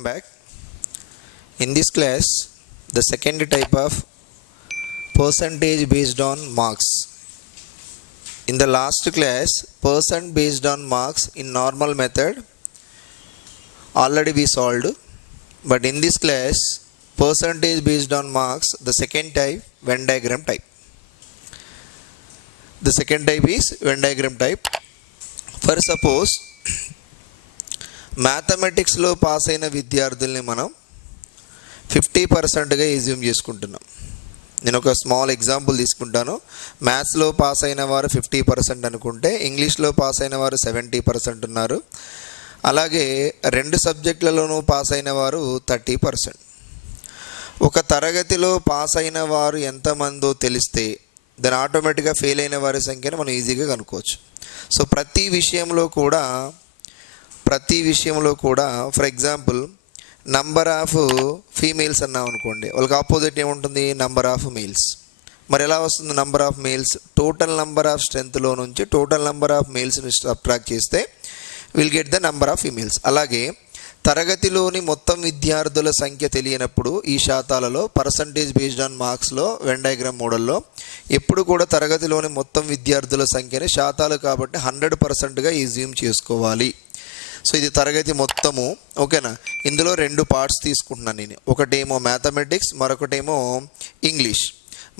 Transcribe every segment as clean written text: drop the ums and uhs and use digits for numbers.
Welcome back. In this class, the second type of percentage based on marks. In the last class, percent based on marks in normal method already we solved. But in this class, percentage based on marks, the second type, Venn diagram type. The second type is Venn diagram type. For suppose, మ్యాథమెటిక్స్లో pass అయిన విద్యార్థుల్ని మనం 50%గా assume చేసుకుంటున్నాం. నేను ఒక small example తీసుకుంటాను. మ్యాథ్స్లో pass అయిన వారు 50% అనుకుంటే, ఇంగ్లీష్లో పాస్ అయిన వారు 70% ఉన్నారు. అలాగే రెండు సబ్జెక్టులలోనూ పాస్ అయిన వారు 30%. ఒక తరగతిలో పాస్ అయిన వారు ఎంతమందో తెలిస్తే దాని ఆటోమేటిక్గా ఫెయిల్ అయిన వారి సంఖ్యను మనం ఈజీగా కనుక్కోవచ్చు. సో ప్రతి విషయంలో కూడా for example number of females అన్నాం అనుకోండి, వాళ్ళకి ఆపోజిట్ ఏముంటుంది? Number of males. మరి ఎలా వస్తుంది number of males? Total number of స్ట్రెంత్లో నుంచి టోటల్ నంబర్ ఆఫ్ మేల్స్ని సబ్ట్రాక్ట్ చేస్తే will get the number of females. అలాగే తరగతిలోని మొత్తం విద్యార్థుల సంఖ్య తెలియనప్పుడు ఈ శాతాలలో పర్సంటేజ్ బేస్డ్ ఆన్ మార్క్స్లో వెన్ డయాగ్రామ్ మోడల్లో ఎప్పుడు కూడా తరగతిలోని మొత్తం విద్యార్థుల సంఖ్యని శాతాలు కాబట్టి 100%గా ఎజ్యూమ్ చేసుకోవాలి. సో ఇది తరగతి మొత్తము, ఓకేనా? ఇందులో రెండు పార్ట్స్ తీసుకుంటున్నాను నేను. ఒకటేమో మ్యాథమెటిక్స్, మరొకటేమో ఇంగ్లీష్.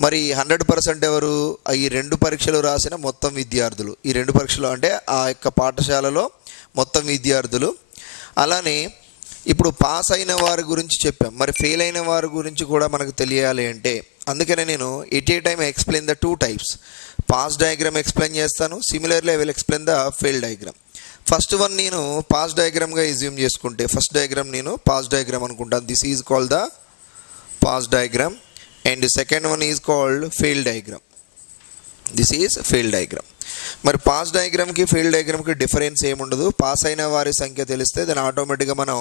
మరి 100% ఎవరు? ఈ రెండు పరీక్షలు రాసిన మొత్తం విద్యార్థులు. ఈ రెండు పరీక్షలు అంటే ఆ యొక్క పాఠశాలలో మొత్తం విద్యార్థులు. అలానే ఇప్పుడు పాస్ అయిన వారి గురించి చెప్పాం, మరి ఫెయిల్ అయిన వారి గురించి కూడా మనకు తెలియాలి అంటే అందుకనే నేను at a time explain the two types. Pass diagram explain చేస్తాను, similarly I will explain the fail diagram. First one నేను పాస్ డయాగ్రామ్గా ఎజ్యూమ్ చేసుకుంటే, ఫస్ట్ డయాగ్రామ్ నేను పాస్ డయాగ్రామ్ అనుకుంటాను. This is called the pass diagram. And second one is called fail diagram. This is fail diagram. మరి pass డయాగ్రామ్కి fail డయాగ్రామ్కి difference ఏముండదు. Pass అయిన వారి సంఖ్య తెలిస్తే దాని ఆటోమేటిక్గా మనం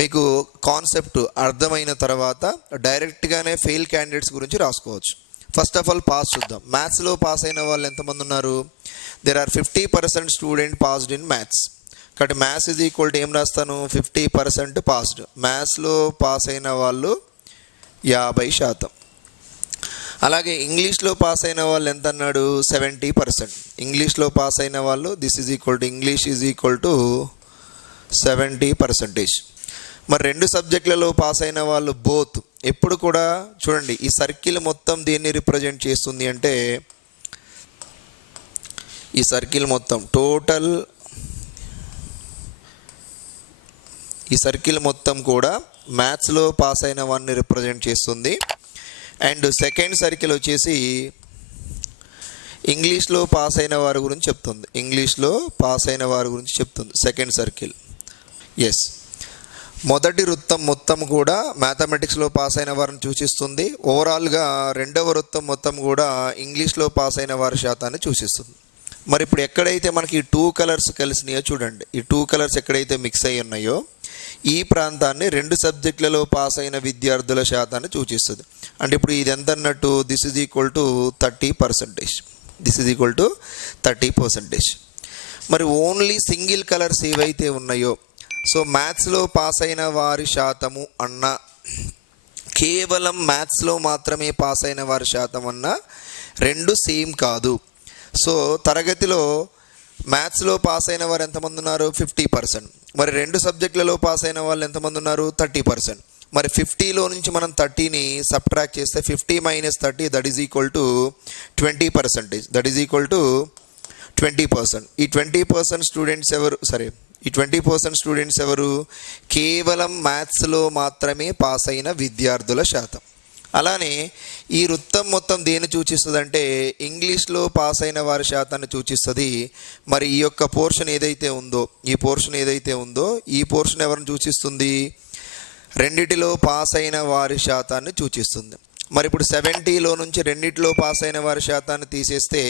మీకు కాన్సెప్ట్ అర్థమైన తర్వాత డైరెక్ట్గానే ఫెయిల్ క్యాండిడేట్స్ గురించి రాసుకోవచ్చు. ఫస్ట్ ఆఫ్ ఆల్ పాస్ చూద్దాం. మ్యాథ్స్లో పాస్ అయిన వాళ్ళు ఎంతమంది ఉన్నారు? There are 50% student passed in maths. కాబట్టి మ్యాథ్స్ ఈజ్ ఈక్వల్ టు ఏం రాస్తాను? 50% పాస్డ్. మ్యాథ్స్లో పాస్ అయిన వాళ్ళు 50%. అలాగే ఇంగ్లీష్లో పాస్ అయిన వాళ్ళు ఎంత అన్నాడు? 70%. ఇంగ్లీష్లో పాస్ అయిన వాళ్ళు this is equal to English is equal to 70%. మరి రెండు సబ్జెక్టులలో పాస్ అయిన వాళ్ళు బోత్. ఎప్పుడు కూడా చూడండి, ఈ సర్కిల్ మొత్తం దేన్ని రిప్రజెంట్ చేస్తుంది అంటే, ఈ సర్కిల్ మొత్తం టోటల్, ఈ సర్కిల్ మొత్తం కూడా మ్యాథ్స్లో పాస్ అయిన వారిని రిప్రజెంట్ చేస్తుంది. అండ్ సెకండ్ సర్కిల్ వచ్చేసి ఇంగ్లీష్లో పాస్ అయిన వారి గురించి చెప్తుంది. ఇంగ్లీష్లో పాస్ అయిన వారి గురించి చెప్తుంది సెకండ్ సర్కిల్. ఎస్, మొదటి వృత్తం మొత్తం కూడా మ్యాథమెటిక్స్లో పాస్ అయిన వారిని సూచిస్తుంది. ఓవరాల్గా రెండవ వృత్తం మొత్తం కూడా ఇంగ్లీష్లో పాస్ అయిన వారి శాతాన్ని సూచిస్తుంది. మరి ఇప్పుడు ఎక్కడైతే మనకి ఈ టూ కలర్స్ కలిసినాయో చూడండి, ఈ టూ కలర్స్ ఎక్కడైతే మిక్స్ అయ్యి ఉన్నాయో ఈ ప్రాంతాన్ని రెండు సబ్జెక్టులలో పాస్ అయిన విద్యార్థుల శాతాన్ని సూచిస్తుంది. అంటే ఇప్పుడు ఇది ఎంత అన్నట్టు? This is equal to 30%. This is equal to 30%. మరి ఓన్లీ సింగిల్ కలర్స్ ఏవైతే ఉన్నాయో, సో మ్యాథ్స్లో పాస్ అయిన వారి శాతము అన్న, కేవలం మ్యాథ్స్లో మాత్రమే పాస్ అయిన వారి శాతం అన్న రెండు సేమ్ కాదు. సో తరగతిలో మ్యాథ్స్లో పాస్ అయిన వారు ఎంతమంది ఉన్నారు? 50%. మరి రెండు సబ్జెక్టులలో పాస్ అయిన వాళ్ళు ఎంతమంది ఉన్నారు? 30%. మరి 50లో నుంచి మనం 30ని సబ్ట్రాక్ట్ చేస్తే 50 - 30 that is equal to 20%. That is equal to 20%. ఈ 20% స్టూడెంట్స్ ఎవరు? సరే, ఈ 20% స్టూడెంట్స్ ఎవరు? కేవలం మ్యాథ్స్లో మాత్రమే పాస్ అయిన విద్యార్థుల శాతం. అలానే ఈ వృత్తం మొత్తం దేన్ని సూచిస్తుంది అంటే ఇంగ్లీష్లో పాస్ అయిన వారి శాతాన్ని సూచిస్తుంది. మరి ఈ యొక్క పోర్షన్ ఏదైతే ఉందో, ఈ పోర్షన్ ఏదైతే ఉందో ఈ పోర్షన్ ఎవరిని సూచిస్తుంది? రెండిటిలో పాస్ అయిన వారి శాతాన్ని సూచిస్తుంది. మరి ఇప్పుడు 70లో నుంచి రెండిట్లో పాస్ అయిన వారి శాతాన్ని తీసేస్తే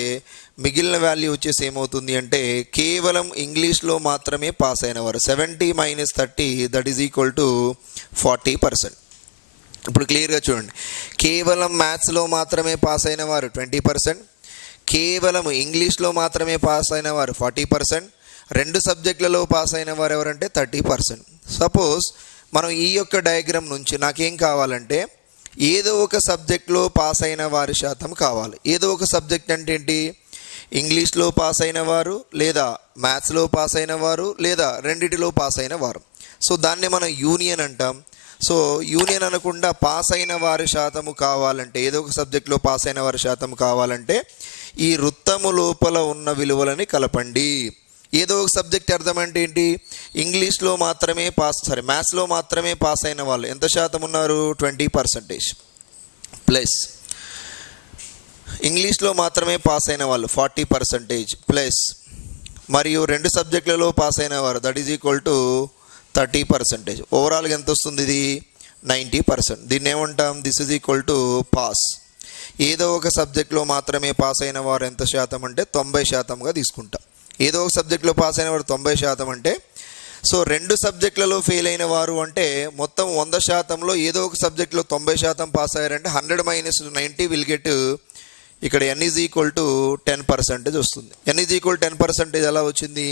మిగిలిన వాల్యూ వచ్చేసి ఏమవుతుంది అంటే కేవలం ఇంగ్లీష్లో మాత్రమే పాస్ అయిన వారు 70 - 30 దట్ ఈజ్ ఈక్వల్ టు 40%. ఇప్పుడు క్లియర్గా చూడండి, కేవలం మ్యాథ్స్లో మాత్రమే పాస్ అయిన వారు 20%, కేవలం ఇంగ్లీష్లో మాత్రమే పాస్ అయిన వారు 40%, రెండు సబ్జెక్టులలో పాస్ అయిన వారు ఎవరంటే 30%. సపోజ్ మనం ఈ యొక్క డయాగ్రామ్ నుంచి నాకేం కావాలంటే ఏదో ఒక సబ్జెక్ట్లో పాస్ అయిన వారి శాతం కావాలి. ఏదో ఒక సబ్జెక్ట్ అంటే ఏంటి? ఇంగ్లీష్లో పాస్ అయిన వారు, లేదా మ్యాథ్స్లో పాస్ అయిన వారు, లేదా రెండిటిలో పాస్ అయిన వారు. సో దాన్ని మనం యూనియన్ అంటాం. సో యూనియన్ అనకుండా పాస్ అయిన వారి శాతము కావాలంటే, ఏదో ఒక సబ్జెక్ట్లో పాస్ అయిన వారి శాతం కావాలంటే ఈ వృత్తము లోపల ఉన్న విలువలని కలపండి. ఏదో ఒక సబ్జెక్ట్ అర్థం అంటే ఏంటి? ఇంగ్లీష్లో మాత్రమే మ్యాథ్స్లో మాత్రమే పాస్ అయిన వాళ్ళు ఎంత శాతం ఉన్నారు? 20%. ప్లస్ ఇంగ్లీష్లో మాత్రమే పాస్ అయిన వాళ్ళు 40%. ప్లస్ మరియు 2 సబ్జెక్టులలో పాస్ అయిన వారు దట్ ఈజ్ ఈక్వల్ టు 30%. ఓవరాల్గా ఎంత వస్తుంది? ఇది 90%. దీన్ని ఏమంటాం? This is equal to pass. ఏదో ఒక సబ్జెక్ట్లో మాత్రమే పాస్ అయిన వారు ఎంత శాతం అంటే 90%గా తీసుకుంటాం. ఏదో ఒక సబ్జెక్ట్లో పాస్ అయిన వారు 90% అంటే, సో 2 సబ్జెక్టులలో ఫెయిల్ అయిన వారు అంటే మొత్తం 100%లో ఏదో ఒక సబ్జెక్ట్లో 90% పాస్ అయ్యారంటే 100 - 90 విల్ గెట్ ఇక్కడ n ఈజ్ ఈక్వల్ టు 10% వస్తుంది. n ఈజ్ ఈక్వల్ 10% ఎలా వచ్చింది?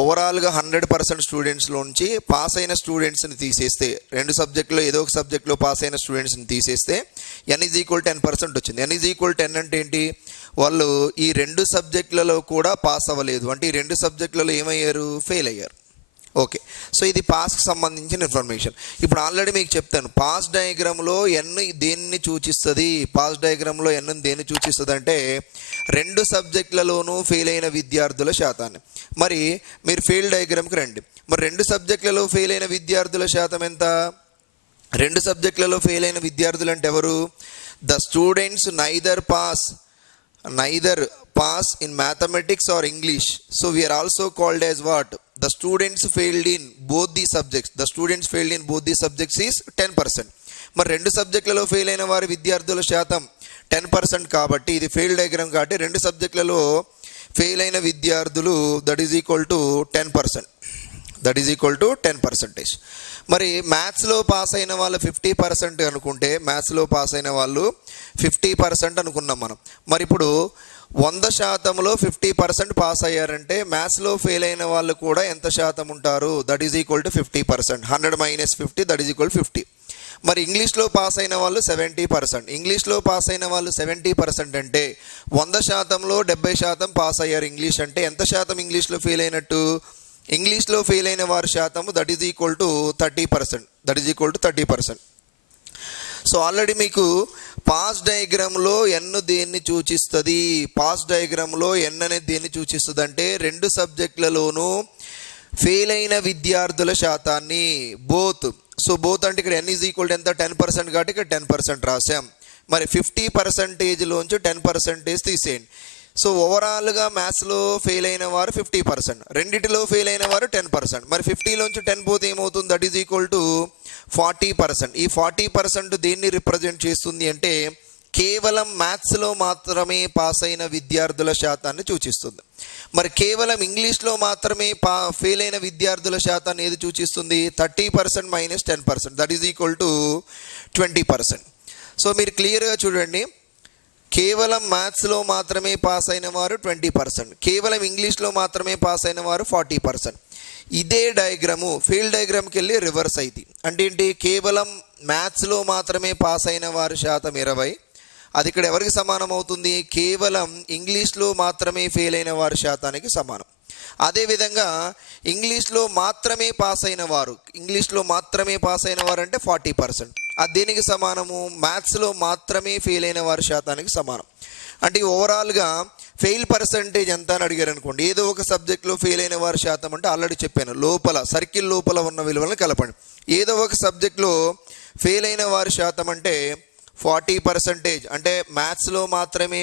ఓవరాల్గా 100% స్టూడెంట్స్లోంచి పాస్ అయిన స్టూడెంట్స్ని తీసేస్తే, 2 సబ్జెక్టులో ఏదో ఒక సబ్జెక్ట్లో పాస్ అయిన స్టూడెంట్స్ని తీసేస్తే n ఈజ్ ఈక్వల్ 10% వచ్చింది. n ఈజ్ ఈక్వల్ 10 అంటే ఏంటి? వాళ్ళు ఈ 2 సబ్జెక్టులలో కూడా పాస్ అవ్వలేదు, అంటే ఈ 2 సబ్జెక్టులలో ఏమయ్యారు? ఫెయిల్ అయ్యారు. ఓకే, సో ఇది పాస్కి సంబంధించిన ఇన్ఫర్మేషన్. ఇప్పుడు ఆల్రెడీ మీకు చెప్తాను, పాస్ డయాగ్రామ్లో ఎన్ దేన్ని సూచిస్తుంది? పాస్ డయాగ్రామ్లో ఎన్ దేన్ని సూచిస్తుంది అంటే 2 సబ్జెక్టులలోనూ ఫెయిల్ అయిన విద్యార్థుల శాతాన్ని. మరి మీరు ఫెయిల్ డయాగ్రామ్కి రండి. మరి 2 సబ్జెక్టులలో ఫెయిల్ అయిన విద్యార్థుల శాతం ఎంత? 2 సబ్జెక్టులలో ఫెయిల్ అయిన విద్యార్థులు అంటే ఎవరు? The students neither pass in mathematics or English. So we are also called as what? The students failed in both the subjects. The students failed in both the subjects is 10%. మరి 2 సబ్జెక్టులలో fail అయిన వారి విద్యార్థుల శాతం 10% కాబట్టి ఇది fail diagram కాబట్టి 2 సబ్జెక్టులలో fail అయిన విద్యార్థులు that is equal to 10%. That is equal to 10%. మరి మ్యాథ్స్లో పాస్ అయిన వాళ్ళు 50% అనుకుంటే, మ్యాథ్స్లో పాస్ అయిన వాళ్ళు 50% అనుకున్నాం మనం. మరి ఇప్పుడు 100%లో 50% పాస్ అయ్యారంటే మ్యాథ్స్లో ఫెయిల్ అయిన వాళ్ళు కూడా ఎంత శాతం ఉంటారు? That is equal to 50%. 100 - 50 that is equal 50. మరి ఇంగ్లీష్లో పాస్ అయిన వాళ్ళు 70%. ఇంగ్లీష్లో పాస్ అయిన వాళ్ళు 70% అంటే 100%లో 70% పాస్ అయ్యారు ఇంగ్లీష్ అంటే ఎంత శాతం ఇంగ్లీష్లో ఫెయిల్ అయినట్టు? ఇంగ్లీష్లో ఫెయిల్ అయిన వారి శాతము that is equal to 30%. That is equal to 30%. So already మీకు పాస్ డయాగ్రామ్లో ఎన్ దేన్ని సూచిస్తుంది? పాస్ డయాగ్రామ్లో ఎన్ అనేది దేన్ని సూచిస్తుంది అంటే 2 సబ్జెక్టులలోనూ ఫెయిల్ అయిన విద్యార్థుల శాతాన్ని, బోత్. సో బోత్ అంటే ఇక్కడ ఎన్ ఈజ్ ఈక్వల్ టు ఎంత? 10% కాబట్టి ఇక్కడ 10% రాసాం. మరి 50%లోంచి 10% తీసేయండి. సో ఓవరాల్గా మ్యాథ్స్లో ఫెయిల్ అయిన వారు 50%, రెండిటిలో ఫెయిల్ అయిన వారు 10%. మరి 50లోంచి 10 పోతే ఏమవుతుంది? That is equal to 40%. ఈ 40% దేన్ని రిప్రజెంట్ చేస్తుంది అంటే కేవలం మ్యాథ్స్లో మాత్రమే పాస్ అయిన విద్యార్థుల శాతాన్ని సూచిస్తుంది. మరి కేవలం ఇంగ్లీష్లో మాత్రమే ఫెయిల్ అయిన విద్యార్థుల శాతాన్ని ఏది సూచిస్తుంది? 30% - 10%. That is equal to 20%. So మీరు క్లియర్గా చూడండి, కేవలం మ్యాథ్స్లో మాత్రమే పాస్ అయిన వారు 20%, కేవలం ఇంగ్లీష్లో మాత్రమే పాస్ అయిన వారు 40%. ఇదే డయాగ్రాము ఫెయిల్ డయాగ్రామ్కి వెళ్ళి రివర్స్ అయింది. అంటే ఏంటి? కేవలం మ్యాథ్స్లో మాత్రమే పాస్ అయిన వారి శాతం 20, అది ఇక్కడ ఎవరికి సమానం అవుతుంది? కేవలం ఇంగ్లీష్లో మాత్రమే ఫెయిల్ అయిన వారి శాతానికి సమానం. అదేవిధంగా ఇంగ్లీష్లో మాత్రమే పాస్ అయిన వారు అంటే 40%, అది దేనికి సమానము? మ్యాథ్స్లో మాత్రమే ఫెయిల్ అయిన వారి శాతానికి సమానం. అంటే ఓవరాల్గా ఫెయిల్ పర్సంటేజ్ ఎంత అని అడిగారు అనుకోండి, ఏదో ఒక సబ్జెక్ట్లో ఫెయిల్ అయిన వారి శాతం అంటే ఆల్రెడీ చెప్పాను, లోపల సర్కిల్ లోపల ఉన్న విలువలను కలపండి. ఏదో ఒక సబ్జెక్ట్లో ఫెయిల్ అయిన వారి శాతం అంటే 40%, అంటే మ్యాథ్స్లో మాత్రమే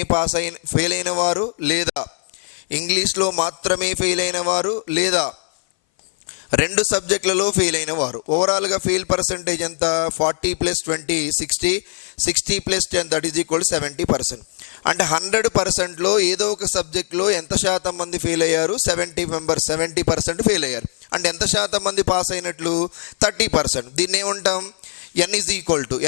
ఫెయిల్ అయిన వారు, లేదా ఇంగ్లీష్లో మాత్రమే ఫెయిల్ అయిన వారు, లేదా 2 సబ్జెక్టులలో ఫెయిల్ అయిన వారు. ఓవరాల్గా ఫెయిల్ పర్సంటేజ్ ఎంత? 40 + 20 60, 60 + 10 దట్ ఈజ్ ఈక్వల్ 70%. అంటే 100%లో ఏదో ఒక సబ్జెక్ట్లో ఎంత శాతం మంది ఫెయిల్ అయ్యారు? 70% ఫెయిల్ అయ్యారు. అంటే ఎంత శాతం మంది పాస్ అయినట్లు? 30%. దీన్ని ఏమంటాం? n ఈజ్ ఈక్వల్ టు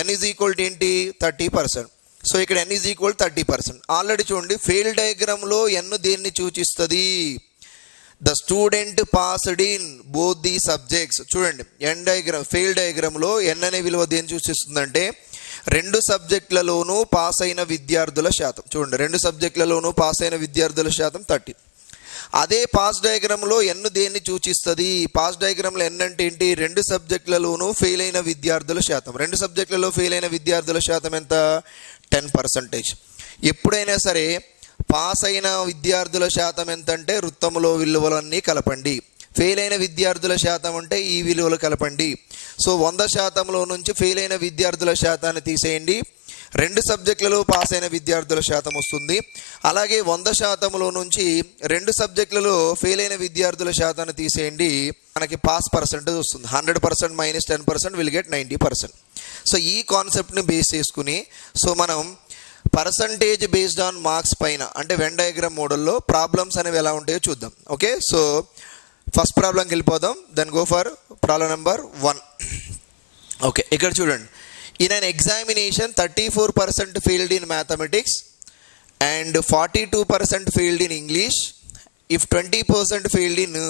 ఏంటి? 30%. సో ఇక్కడ n ఈజ్ ఈక్వల్ 30%. ఆల్రెడీ చూడండి, ఫెయిల్ డయాగ్రామ్లో n దేన్ని సూచిస్తుంది? The student passed in both the subjects. చూడండి ఎన్ డయాగ్రామ్, ఫెయిల్ డయాగ్రామ్లో ఎన్ అనే విలువ దేని సూచిస్తుందంటే రెండు సబ్జెక్టులలోనూ పాస్ అయిన విద్యార్థుల శాతం. చూడండి రెండు సబ్జెక్టులలోనూ పాస్ అయిన విద్యార్థుల శాతం 30. అదే పాస్ డయాగ్రామ్లో ఎన్ దేన్ని సూచిస్తుంది? పాస్ డయాగ్రామ్లో ఎన్ అంటే ఏంటి? రెండు సబ్జెక్టులలోనూ ఫెయిల్ అయిన విద్యార్థుల శాతం. రెండు సబ్జెక్టులలో ఫెయిల్ అయిన విద్యార్థుల శాతం ఎంత? 10%. ఎప్పుడైనా సరే పాస్ అయిన విద్యార్థుల శాతం ఎంత అంటే వృత్తములో విలువలన్నీ కలపండి, ఫెయిల్ అయిన విద్యార్థుల శాతం అంటే ఈ విలువలు కలపండి. సో 100%లో నుంచి ఫెయిల్ అయిన విద్యార్థుల శాతాన్ని తీసేయండి, రెండు సబ్జెక్టులలో పాస్ అయిన విద్యార్థుల శాతం వస్తుంది. అలాగే 100%లో నుంచి రెండు సబ్జెక్టులలో ఫెయిల్ అయిన విద్యార్థుల శాతాన్ని తీసేయండి, మనకి పాస్ పర్సెంటేజ్ వస్తుంది. 100% మైనస్ 10% విల్ గెట్ 90%. సో ఈ కాన్సెప్ట్ని బేస్ చేసుకుని సో మనం పర్సంటేజ్ బేస్డ్ ఆన్ మార్క్స్ పైన అంటే వెన్ డయాగ్రామ్ మోడల్లో ప్రాబ్లమ్స్ అనేవి ఎలా ఉంటాయో చూద్దాం. ఓకే, సో ఫస్ట్ ప్రాబ్లంకి వెళ్ళిపోదాం. Then go for problem number 1. Okay, ఇక్కడ చూడండి. In an examination 34% failed in mathematics and 42% failed in English if 20% failed in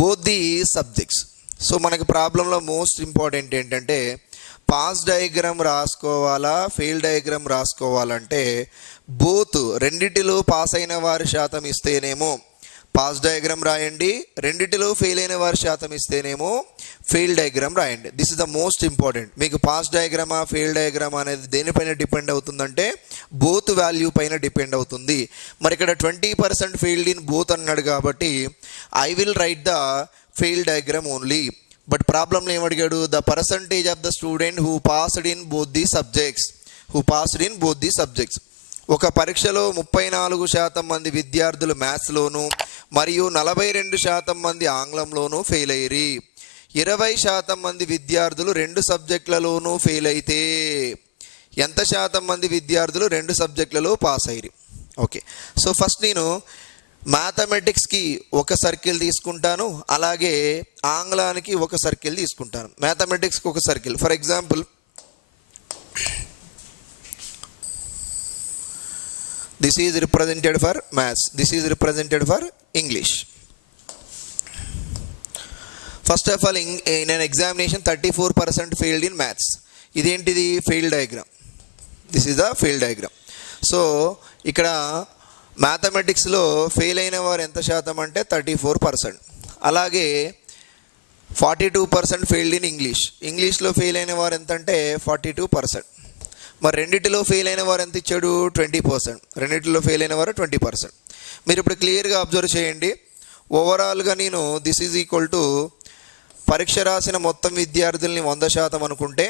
both the subjects. So మనకి ప్రాబ్లంలో మోస్ట్ ఇంపార్టెంట్ ఏంటంటే పాస్ డయాగ్రామ్ రాసుకోవాలా ఫెయిల్ డయాగ్రామ్ రాసుకోవాలంటే both రెండిటిలో పాస్ అయిన వారి శాతం ఇస్తేనేమో పాస్ డయాగ్రామ్ రాయండి, రెండిటిలో ఫెయిల్ అయిన వారి శాతం ఇస్తేనేమో ఫెయిల్ డయాగ్రామ్ రాయండి. This is the most important. మీకు పాస్ డయాగ్రామా ఫెయిల్ డయాగ్రామా అనేది దేనిపైన డిపెండ్ అవుతుందంటే బోత్ వాల్యూ పైన డిపెండ్ అవుతుంది. మరి ఇక్కడ 20% ఫెయిల్డ్ ఇన్ బోత్ అన్నాడు కాబట్టి I will write the fail diagram only. But ప్రాబ్లంలో ఏమడిగాడు? The percentage of the student who passed in both the subjects. ఒక పరీక్షలో 34% మంది విద్యార్థులు మ్యాథ్స్లోను మరియు 42% మంది ఆంగ్లంలోనూ ఫెయిల్ అయ్యారు. 20% మంది విద్యార్థులు రెండు సబ్జెక్టులలోనూ ఫెయిల్ అయితే ఎంత శాతం మంది విద్యార్థులు రెండు సబ్జెక్టులలో పాస్ అయ్యారు? ఓకే, సో ఫస్ట్ నేను మ్యాథమెటిక్స్కి ఒక సర్కిల్ తీసుకుంటాను, అలాగే ఆంగ్లానికి ఒక సర్కిల్ తీసుకుంటాను. మ్యాథమెటిక్స్కి ఒక circle, for example this is represented for maths, this is represented for English. First of all, in an examination 34% failed in maths. ఇదేంటిది? Fail diagram. This is the fail diagram. So ఇక్కడ మ్యాథమెటిక్స్లో fail అయిన వారు ఎంత శాతం అంటే 34%. అలాగే 42% failed in ఇంగ్లీష్లో fail అయిన వారు ఎంత అంటే 42%. మరి రెండిటిలో ఫెయిల్ అయిన వారు ఎంత ఇచ్చాడు? 20%. రెండిటిలో ఫెయిల్ అయిన వారు 20%. మీరు ఇప్పుడు క్లియర్గా అబ్జర్వ్ చేయండి. ఓవరాల్గా నేను దిస్ ఈజ్ ఈక్వల్ టు పరీక్ష రాసిన మొత్తం విద్యార్థుల్ని 100% అనుకుంటే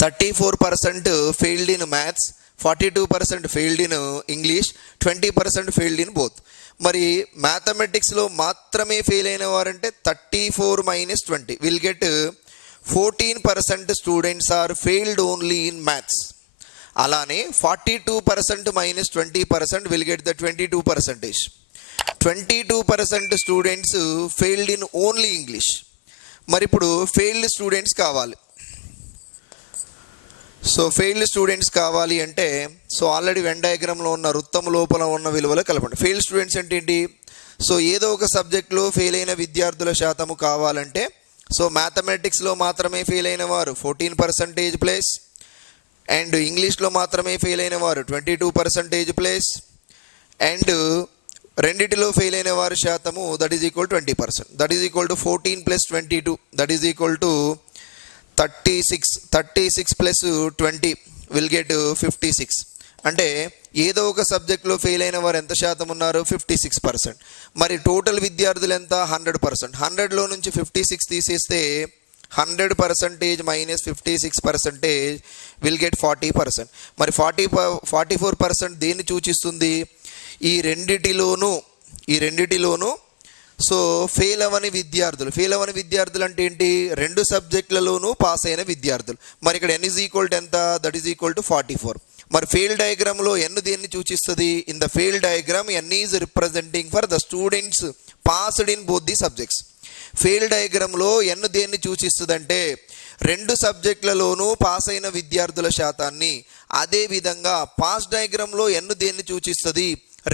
34% failed in maths, 42% failed in English, 20% failed in both. మరి మ్యాథమెటిక్స్లో మాత్రమే ఫెయిల్ అయిన వారంటే 34 - 20 will get 14% students are failed only in maths. అలానే 42% - 20% will get the 22%. 22% students failed in only English. మరి ఇప్పుడు ఫెయిల్డ్ స్టూడెంట్స్ కావాలి. సో ఫెయిల్డ్ స్టూడెంట్స్ కావాలి అంటే సో ఆల్రెడీ వెన్ డయాగ్రామ్లో ఉన్న వృత్తం లోపల ఉన్న విలువలు కలపండి. ఫెయిల్డ్ స్టూడెంట్స్ అంటే ఏంటి? సో ఏదో ఒక సబ్జెక్ట్లో ఫెయిల్ అయిన విద్యార్థుల శాతము కావాలంటే సో మ్యాథమెటిక్స్లో మాత్రమే ఫెయిల్ అయిన వారు 14% ప్లస్, అండ్ ఇంగ్లీష్లో మాత్రమే ఫెయిల్ అయిన వారు 22% ప్లస్, అండ్ రెండిటిలో ఫెయిల్ అయిన వారి శాతము that is equal 20%. That is equal to 14 + 22 that is equal to 36. 36 + 20 will get 56. అంటే ఏదో ఒక సబ్జెక్ట్లో ఫెయిల్ అయిన వారు ఎంత శాతం ఉన్నారు? 56%. మరి టోటల్ విద్యార్థులు ఎంత? 100%. 100లో నుంచి 56 తీసేస్తే 100% - 56% విల్ గెట్ 40%. మరి 44% దేన్ని సూచిస్తుంది? ఈ రెండిటిలోనూ సో ఫెయిల్ అవ్వని విద్యార్థులు అంటే ఏంటి? రెండు సబ్జెక్టులలోనూ పాస్ అయిన విద్యార్థులు. మరి ఇక్కడ n ఈజ్ ఈక్వల్ టు ఎంత? That is equal to 44. మరి ఫెయిల్ డయాగ్రామ్లో n దేన్ని సూచిస్తుంది? In the fail diagram n is representing for the students passed in both the subjects. Fail డయాగ్రామ్లో n దేన్ని సూచిస్తుంది అంటే రెండు సబ్జెక్టులలోనూ పాస్ అయిన విద్యార్థుల శాతాన్ని. అదేవిధంగా పాస్ డయాగ్రామ్లో n దేన్ని సూచిస్తుంది?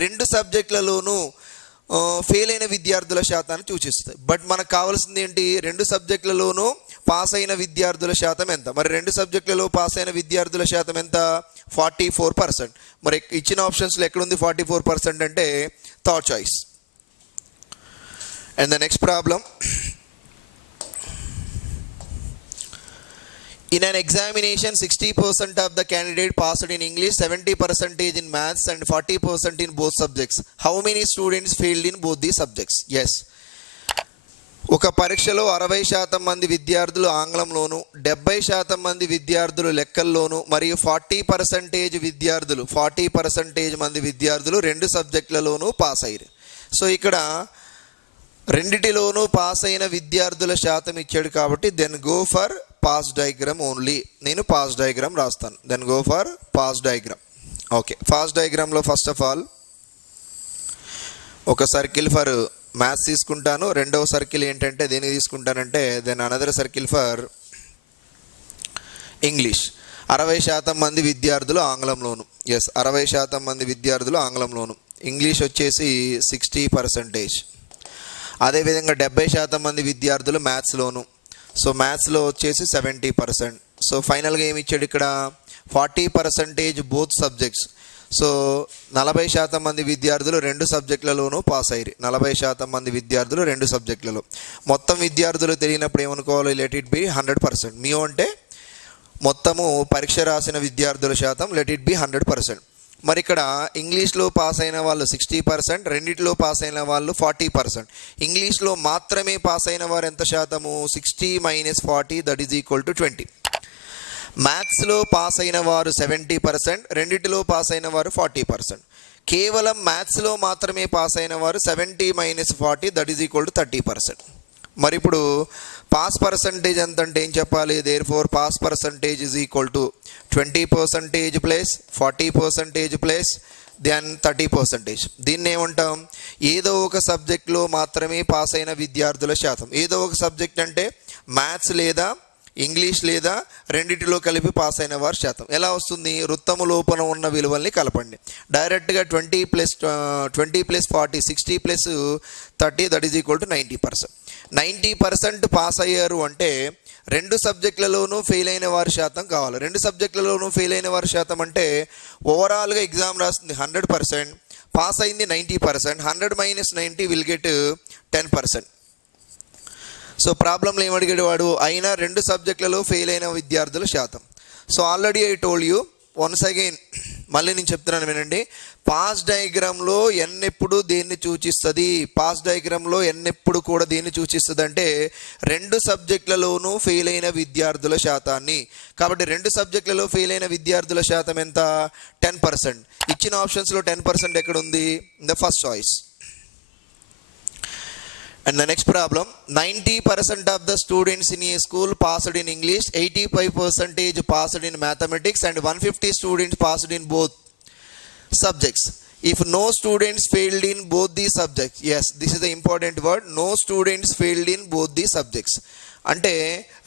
రెండు సబ్జెక్టులలోనూ ఫెయిల్ అయిన విద్యార్థుల శాతాన్ని సూచిస్తుంది. బట్ మనకు కావాల్సింది ఏంటి, రెండు సబ్జెక్టులలోనూ పాస్ అయిన విద్యార్థుల శాతం ఎంత. మరి రెండు సబ్జెక్టులలో పాస్ అయిన విద్యార్థుల శాతం ఎంత, 44%. మరి ఇచ్చిన ఆప్షన్స్లో ఎక్కడుంది 44% అంటే third choice. And the next problem, in an examination 60% of the candidate passed in English, 70% in maths and 40% in both subjects. How many students failed in both these subjects? Yes. ఒక పరీక్షలో 60% మంది విద్యార్థులు ఆంగ్లంలోను, 70% మంది విద్యార్థులు లెక్కల్లోను మరియు 40% మంది విద్యార్థులు రెండు సబ్జెక్టులలోనూ పాస్ అయ్యారు. సో ఇక్కడ రెండిటిలోనూ పాస్ అయిన విద్యార్థుల శాతం ఇచ్చాడు కాబట్టి then go for pass diagram only. నేను పాస్ డయాగ్రామ్ రాస్తాను. Then go for pass diagram. Okay, pass డయాగ్రామ్లో ఫస్ట్ ఆఫ్ ఆల్ ఒక సర్కిల్ ఫర్ మ్యాథ్స్ తీసుకుంటాను. రెండవ సర్కిల్ ఏంటంటే దేనికి తీసుకుంటానంటే then another circle for English. 60% మంది విద్యార్థులు ఆంగ్లంలోను. ఎస్, 60% మంది విద్యార్థులు ఆంగ్లంలోను. ఇంగ్లీష్ వచ్చేసి 60%. అదేవిధంగా 70% మంది విద్యార్థులు మ్యాథ్స్లోను. సో మ్యాథ్స్లో వచ్చేసి 70%. సో ఫైనల్గా ఏమి ఇచ్చాడు ఇక్కడ 40% బోత్ సబ్జెక్ట్స్. సో 40% మంది విద్యార్థులు రెండు సబ్జెక్టులలోనూ పాస్ అయ్యారు. 40% మంది విద్యార్థులు రెండు సబ్జెక్టులలో. మొత్తం విద్యార్థులు తెలియనప్పుడు ఏమనుకోవాలి, లెట్ ఇట్ బి 100%. మియో అంటే మొత్తము పరీక్ష రాసిన విద్యార్థుల శాతం, లెట్ ఇట్ బి 100%. మరి ఇక్కడ ఇంగ్లీష్లో పాస్ అయిన వాళ్ళు 60%, రెండిట్లో పాస్ అయిన వాళ్ళు 40%. ఇంగ్లీష్లో మాత్రమే పాస్ అయిన వారు ఎంత శాతము, 60 - 40 దట్ ఈజ్ ఈక్వల్ టు 20. మ్యాథ్స్లో పాస్ అయిన వారు 70%, రెండిటిలో పాస్ అయిన వారు 40%. కేవలం మ్యాథ్స్లో మాత్రమే పాస్ అయిన వారు 70 - 40 దట్ ఈజ్ ఈక్వల్ టు 30%. మరి ఇప్పుడు పాస్ పర్సంటేజ్ ఎంత అంటే ఏం చెప్పాలి, therefore pass percentage is equal to 20% plus 40% plus then 30%. దీన్ని ఏమంటాం, ఏదో ఒక సబ్జెక్ట్లో మాత్రమే పాస్ అయిన విద్యార్థుల శాతం. ఏదో ఒక సబ్జెక్ట్ అంటే మ్యాథ్స్ లేదా ఇంగ్లీష్ లేదా రెండిటిలో కలిపి పాస్ అయిన వారి శాతం. ఎలా వస్తుంది, వృత్తము లోపల ఉన్న విలువల్ని కలపండి. డైరెక్ట్గా 20 + 40 60 + 30 that is equal to 90%. 90% pass అయ్యారు అంటే రెండు సబ్జెక్టులలోనూ ఫెయిల్ అయిన వారి శాతం కావాలి. రెండు సబ్జెక్టులలోనూ ఫెయిల్ అయిన వారి శాతం అంటే ఓవరాల్గా ఎగ్జామ్ రాస్తుంది 100%, పాస్ అయింది 90%. 100 - 90 విల్ గెట్ 10%. సో ప్రాబ్లంలో ఏమడిగాడు వాడు, అయినా రెండు సబ్జెక్టులలో ఫెయిల్ అయిన విద్యార్థుల శాతం. So already I told you once again, మళ్ళీ నేను చెప్తున్నాను వినండి. పాస్ డయాగ్రామ్లో ఎన్నెప్పుడు దేన్ని సూచిస్తుంది, పాస్ డయాగ్రామ్లో ఎన్నెప్పుడు కూడా దేన్ని సూచిస్తుంది అంటే రెండు సబ్జెక్టులలోనూ ఫెయిల్ అయిన విద్యార్థుల శాతాన్ని. కాబట్టి రెండు సబ్జెక్టులలో ఫెయిల్ అయిన విద్యార్థుల శాతం ఎంత, 10%. ఇచ్చిన ఆప్షన్స్లో 10% ఎక్కడ ఉంది, in the first choice. And the next problem, 90% of the students in a school passed in English, 85% passed in mathematics and 150 students passed in both subjects. If no students failed in both these subjects, yes, this is the important word, no students failed in both these subjects. అంటే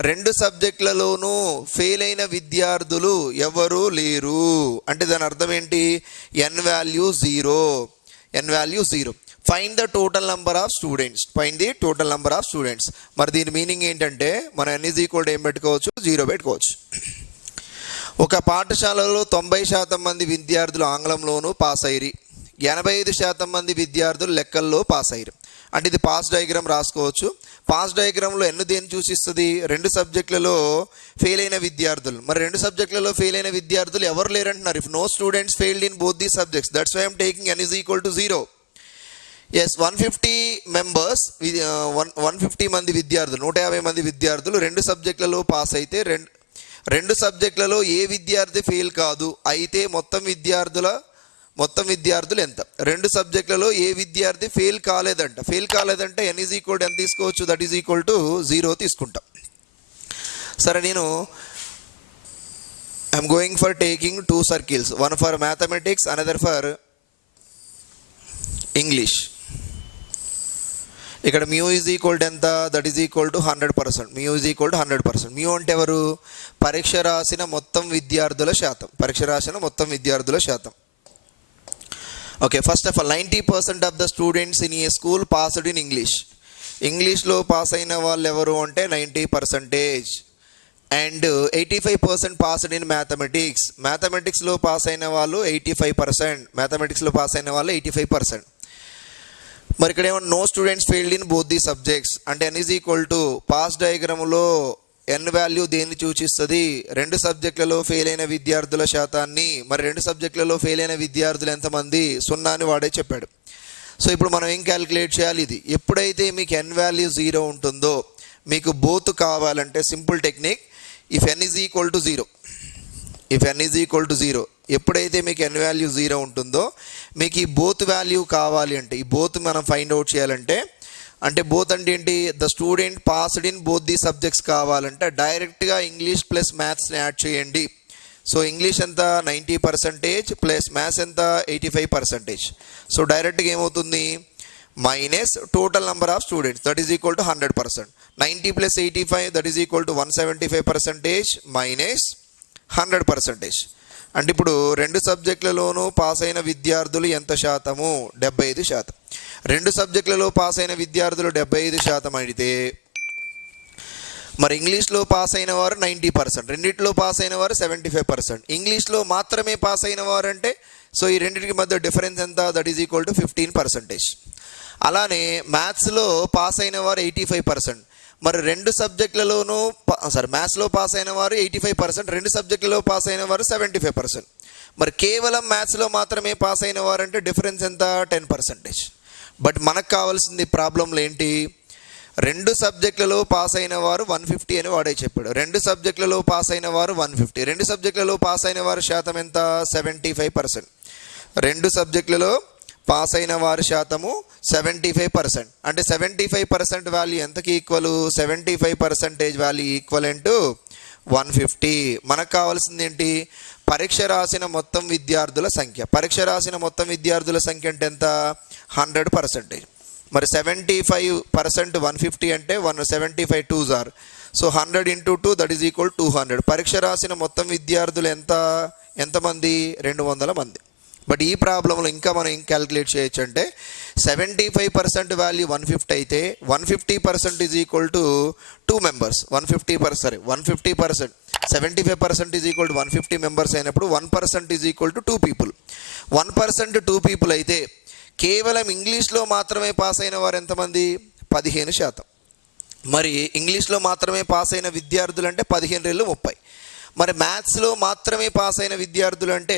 రెండు సబ్జెక్టులలోనూ fail అయిన విద్యార్థులు ఎవరు లేరు అంటే దాని అర్థం ఏంటి, n value 0. Find the total number of students. మరి దీని మీనింగ్ ఏంటంటే మనం n ఈజ్ ఈక్వల్ టు ఏం పెట్టుకోవచ్చు, 0 పెట్టుకోవచ్చు. ఒక పాఠశాలలో 90% మంది విద్యార్థులు ఆంగ్లంలోనూ పాస్ అయ్యారు, 85% మంది విద్యార్థులు లెక్కల్లో పాస్ అయ్యారు. అంటే ఇది పాస్ డయాగ్రామ్ రాసుకోవచ్చు. పాస్ డయాగ్రామ్లో ఎన్ని దేన్ని సూచిస్తుంది, రెండు సబ్జెక్టులలో ఫెయిల్ అయిన విద్యార్థులు. మరి రెండు సబ్జెక్టులలో ఫెయిల్ అయిన విద్యార్థులు ఎవరు లేరంటున్నారు. If no students failed in both the subjects, that's why I'm taking n is equal to 0. Yes, 150 members, 150 మంది విద్యార్థులు, 150 మంది విద్యార్థులు రెండు సబ్జెక్టులలో పాస్ అయితే రెండు సబ్జెక్టులలో ఏ విద్యార్థి ఫెయిల్ కాదు అయితే మొత్తం విద్యార్థులు ఎంత. రెండు సబ్జెక్టులలో ఏ విద్యార్థి ఫెయిల్ కాలేదంటే n ఈజ్ ఈక్వల్ టు ఎంత తీసుకోవచ్చు, దట్ ఈజ్ ఈక్వల్ టు 0 తీసుకుంటాం. సరే, నేను I'm going for taking 2 circles, one for mathematics, another for English. ఇక్కడ మ్యూ ఈజ్ ఈక్వల్ టు ఎంత, that is equal to 100%. Mu is equal to 100%. Mu అంటే ఎవరు, పరీక్ష రాసిన మొత్తం విద్యార్థుల శాతం. Okay, first of all 90% of the students in a school passed in English. ఇంగ్లీష్లో పాస్ అయిన వాళ్ళు ఎవరు అంటే 90%. And 85% passed in mathematics. మ్యాథమెటిక్స్లో పాస్ అయిన వాళ్ళు 85%. మ్యాథమెటిక్స్లో పాస్ అయిన వాళ్ళు 85%. మరి ఇక్కడ ఏమన్నా no students failed in both the subjects అంటే n is equal to pass డయాగ్రామ్లో n వాల్యూ దేన్ని సూచిస్తుంది? రెండు సబ్జెక్టులలో ఫెయిల్ అయిన విద్యార్థుల శాతాన్ని. మరి రెండు సబ్జెక్టులలో ఫెయిల్ అయిన విద్యార్థులు ఎంతమంది? 0 అని వాడే చెప్పాడు. సో ఇప్పుడు మనం ఏం క్యాలిక్యులేట్ చేయాలి? ఇది ఎప్పుడైతే మీకు n వాల్యూ 0 ఉంటుందో మీకు బోత్ కావాలంటే simple technique, if n is equal to 0, if n is equal to 0, ఎప్పుడైతే మీకు n వాల్యూ 0 ఉంటుందో మీకు ఈ బోత్ వాల్యూ కావాలి అంటే, ఈ బోత్ మనం ఫైండ్ అవుట్ చేయాలంటే, అంటే బోత్ అంటే ఏంటి? The student passed in both the subjects కావాలంటే డైరెక్ట్గా ఇంగ్లీష్ ప్లస్ మ్యాథ్స్ని యాడ్ చేయండి. సో ఇంగ్లీష్ ఎంత 90% ప్లస్ మ్యాథ్స్ ఎంత 85%. సో డైరెక్ట్గా ఏమవుతుంది? Minus total number of students that is equal to 100%. 90 plus 85 that is equal to 175% minus 100%. అంటే ఇప్పుడు రెండు సబ్జెక్టులలోనూ పాస్ అయిన విద్యార్థులు ఎంత శాతము? 75%. రెండు సబ్జెక్టులలో పాస్ అయిన విద్యార్థులు 75% అయితే మరి ఇంగ్లీష్లో పాస్ అయిన వారు 90%, రెండిట్లో పాస్ అయిన వారు 75%. ఇంగ్లీష్లో మాత్రమే పాస్ అయిన వారు అంటే, సో ఈ రెండింటికి మధ్య డిఫరెన్స్ ఎంత? That is equal to 15%. అలానే మ్యాథ్స్లో పాస్ అయిన వారు 85%. మరి రెండు సబ్జెక్టులలోనూ మ్యాథ్స్లో పాస్ అయిన వారు 85%, రెండు సబ్జెక్టులలో పాస్ అయిన వారు 75%. మరి కేవలం మ్యాథ్స్లో మాత్రమే పాస్ అయిన వారు అంటే డిఫరెన్స్ ఎంత? 10%. బట్ మనకు కావాల్సింది ప్రాబ్లంలో ఏంటి? రెండు సబ్జెక్టులలో పాస్ అయిన వారు 150 అని వాడే చెప్పాడు. రెండు సబ్జెక్టులలో పాస్ అయిన వారు 150. రెండు సబ్జెక్టులలో పాస్ అయిన వారు శాతం ఎంత? 75%. రెండు సబ్జెక్టులలో పాస్ అయిన వారి శాతము 75%. అంటే 75% వాల్యూ ఎంతకి ఈక్వల్? 75% value equivalent 150. మనకు కావాల్సింది ఏంటి? పరీక్ష రాసిన మొత్తం విద్యార్థుల సంఖ్య. పరీక్ష రాసిన మొత్తం విద్యార్థుల సంఖ్య అంటే ఎంత? 100%. మరి 75% 150 అంటే 175 2s are. So 100 into 2 that is equal 200. పరీక్ష రాసిన మొత్తం విద్యార్థులు ఎంతమంది? 200 మంది. బట్ ఈ ప్రాబ్లంలో ఇంకా మనం ఏం క్యాలిక్యులేట్ చేయొచ్చు అంటే 75% వాల్యూ 150 అయితే 150% is equal to 2 members. 150% 75% is equal to 150 members అయినప్పుడు 1% is equal to 2 people. 1% 2 people అయితే కేవలం ఇంగ్లీష్లో మాత్రమే పాస్ అయిన వారు ఎంతమంది? 15%. మరి ఇంగ్లీష్లో మాత్రమే పాస్ అయిన విద్యార్థులు అంటే 15 రెళ్ళు 30. మరి మ్యాథ్స్లో మాత్రమే పాస్ అయిన విద్యార్థులు అంటే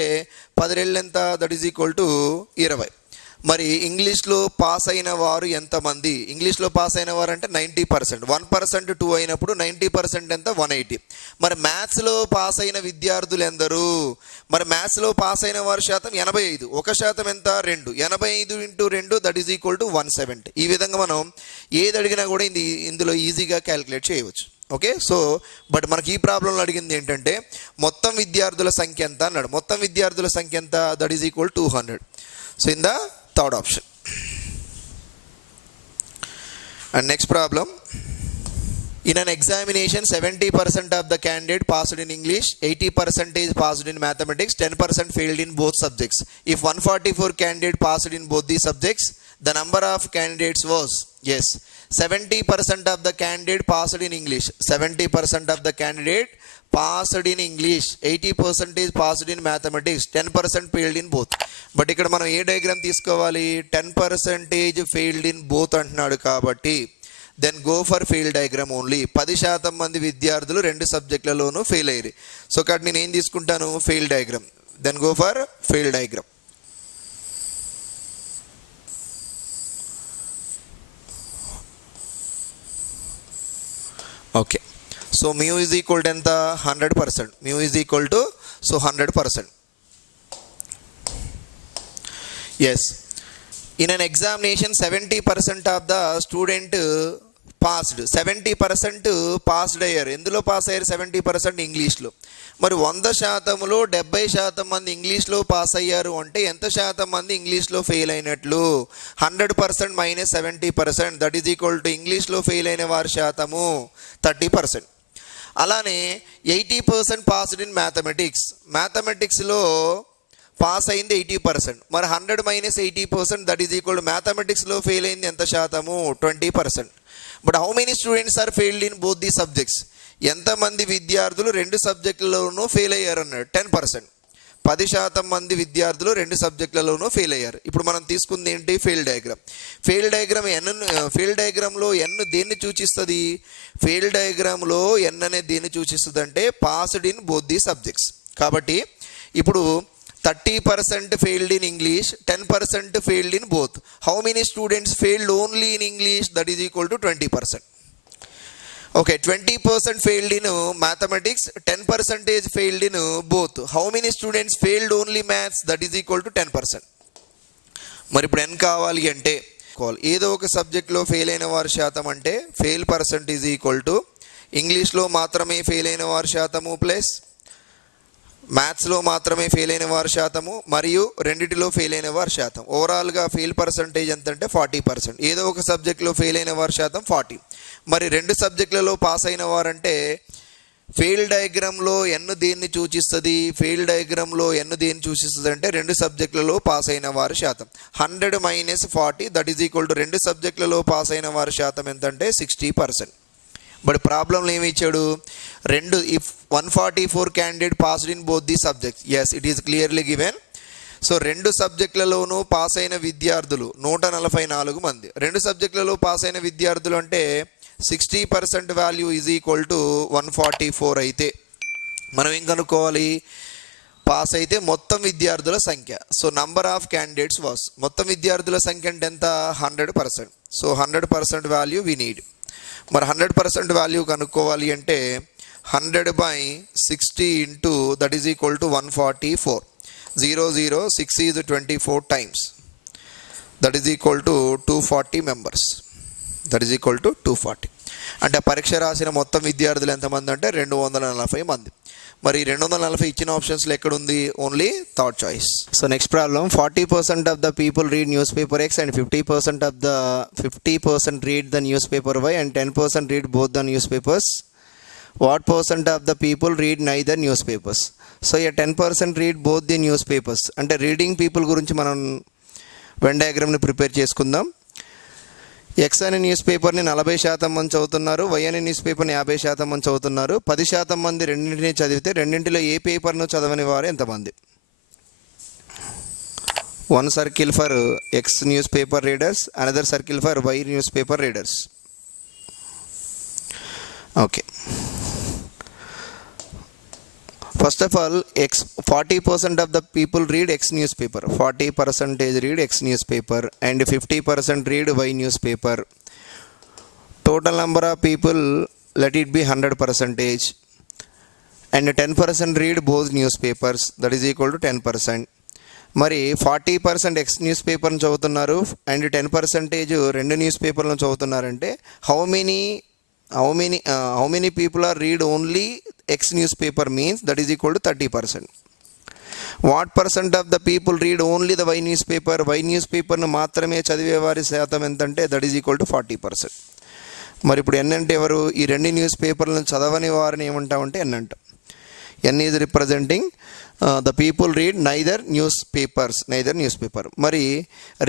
10 రెళ్ళు ఎంత? That is equal to 20. మరి ఇంగ్లీష్లో పాస్ అయిన వారు ఎంతమంది? ఇంగ్లీష్లో పాస్ అయిన వారు అంటే 90%. 1% 2 అయినప్పుడు 90% ఎంత? 180. మరి మ్యాథ్స్లో పాస్ అయిన విద్యార్థులు ఎందరు? మరి మ్యాథ్స్లో పాస్ అయిన వారి శాతం 85. 1% ఎంత? 2. 85 into 2 that is equal to 170. ఈ విధంగా మనం ఏది అడిగినా కూడా ఇందులో ఈజీగా క్యాలిక్యులేట్ చేయవచ్చు. ఓకే, సో బట్ మనకి ఈ ప్రాబ్లంలో అడిగింది ఏంటంటే మొత్తం విద్యార్థుల సంఖ్య ఎంత అన్నాడు. మొత్తం విద్యార్థుల సంఖ్య ఎంత? That is equal 200. So in the third option. And next problem. In an examination, 70% of the candidate passed in English, 80% passed in mathematics, 10% failed in both subjects. If 144 candidates passed in both these subjects, the number of candidates was, yes, 70% of the candidate passed in English, 70% of the candidate passed in English, 80% passed in mathematics, 10% failed in both. But ఇక్కడ మనం ఏ diagram తీసుకోవాలి? 10% failed in both అంటున్నాడు కాబట్టి then go for fail diagram only. 10% మంది విద్యార్థులు రెండు సబ్జెక్టులలోనూ fail అయ్యారు. So ఇక్కడ నేను ఏం తీసుకుంటాను? Fail diagram. Then go for fail diagram. Okay, so mu is equal to ఎంత? 100%. Mu is equal to 100%. Yes, in an examination 70% of the student passed. 70% passed అయ్యారు. ఎందులో పాస్ అయ్యారు? 70% ఇంగ్లీష్లో. మరి 100%లో 70% మంది ఇంగ్లీష్లో పాస్ అయ్యారు అంటే ఎంత శాతం మంది ఇంగ్లీష్లో ఫెయిల్ అయినట్లు? 100% minus 70% that is equal to ఇంగ్లీష్లో ఫెయిల్ అయిన వారి శాతము 30%. అలానే 80% పాస్డ్ ఇన్ మ్యాథమెటిక్స్. మ్యాథమెటిక్స్లో పాస్ అయింది 80%. మరి 100 minus 80%, that is equal to మ్యాథమెటిక్స్లో ఫెయిల్ అయింది ఎంత శాతము? 20%. But how many students are failed in both the subjects? ఎంతమంది విద్యార్థులు రెండు సబ్జెక్టులలోనూ ఫెయిల్ అయ్యారు అన్నాడు. 10%. 10% మంది విద్యార్థులు రెండు సబ్జెక్టులలోనూ ఫెయిల్ అయ్యారు. ఇప్పుడు మనం తీసుకుంది ఏంటి? Fail diagram. ఫెయిల్ డయాగ్రామ్లో ఎన్ దేన్ని సూచిస్తుంది? ఫెయిల్ డయాగ్రామ్లో ఎన్ అనేది దేన్ని సూచిస్తుంది అంటే passed in both the subjects. కాబట్టి ఇప్పుడు 30% failed in English, 10% failed in both. How many students failed only in English? That is equal to 20%. Okay, 20% failed in mathematics, 10% failed in both. How many students failed only maths? That is equal to 10%. మరి ఇప్పుడు ఎన్ కావాలి అంటే ఏదో ఒక సబ్జెక్ట్లో fail అయిన వారి శాతం అంటే fail percent is equal to ఇంగ్లీష్లో మాత్రమే ఫెయిల్ అయిన వారి శాతము ప్లస్ మ్యాథ్స్లో మాత్రమే ఫెయిల్ అయిన వారి శాతము మరియు రెండిటిలో ఫెయిల్ అయిన వారి శాతం. ఓవరాల్గా ఫెయిల్ పర్సంటేజ్ ఎంత అంటే 40%. ఏదో ఒక సబ్జెక్ట్లో ఫెయిల్ అయిన వారి శాతం 40. మరి రెండు సబ్జెక్టులలో పాస్ అయిన వారంటే ఫెయిల్ డయాగ్రామ్లో ఎన్ దేన్ని సూచిస్తుంది? ఫెయిల్ డయాగ్రామ్లో ఎన్ దేన్ని సూచిస్తుంది అంటే రెండు సబ్జెక్టులలో పాస్ అయిన వారి శాతం. 100 minus 40, that is equal to రెండు సబ్జెక్టులలో పాస్ అయిన వారి శాతం ఎంత అంటే 60%. బట్ ప్రాబ్లంలో ఏమి ఇచ్చాడు? If 144 candidate passed in both the subjects. Yes, it is clearly given. So రెండు సబ్జెక్టులలోనూ పాస్ అయిన విద్యార్థులు 144 మంది. రెండు సబ్జెక్టులలో పాస్ అయిన విద్యార్థులు అంటే 60% వాల్యూ ఈజ్ ఈక్వల్ టు 144 అయితే మనం ఏం కనుక్కోవాలి? పాస్ అయితే మొత్తం విద్యార్థుల సంఖ్య. So number of candidates was, మొత్తం విద్యార్థుల సంఖ్య అంటే ఎంత? 100%. So 100% value we need. మరి 100% వాల్యూ కనుక్కోవాలి అంటే 100/60 into that is equal to 144. 006 is 24 times, that is equal to 240 members. That is equal to 240. అంటే పరీక్ష రాసిన మొత్తం విద్యార్థులు ఎంతమంది అంటే 240 మంది. మరి 240 ఇచ్చిన ఆప్షన్స్లో ఎక్కడుంది? Only third choice. So next problem, 40% of the people read news paper X and 50% read the news paper Y and 10% read both the news papers. What percent of the people read neither news papers? So ఇక 10% read both the news papers అంటే reading people గురించి మనం when డయాగ్రామ్ని prepare చేసుకుందాం. X అనే news పేపర్ని 40% మంది చదువుతున్నారు, why అనే న్యూస్ పేపర్ని 50% మంది చదువుతున్నారు. 10% మంది రెండింటిని చదివితే రెండింటిలో ఏ పేపర్ను చదవని వారు ఎంతమంది? 1 circle for X news paper readers, another circle for Y news paper readers. Okay, first of all 40% of the people read X newspaper. 40% read X newspaper and 50% read Y newspaper. Total number of people, let it be 100%, and 10% read both newspapers, that is equal to 10%. మరి 40% X news పేపర్ని చదువుతున్నారు and 10% రెండు news పేపర్లను చదువుతున్నారంటే how many people are read only X newspaper means that is equal to 30%. What percent of the people read only the Y newspaper? Y newspaperను మాత్రమే చదివేవారి శాతం ఎంతంటే that is equal to 40%. మరి ఇప్పుడు ఎన్ అంటే ఎవరు? ఈ రెండు న్యూస్ పేపర్లను చదవని వారిని ఏమంటామంటే ఎన్ అంటాం. N is representing the people read neither newspaper. మరి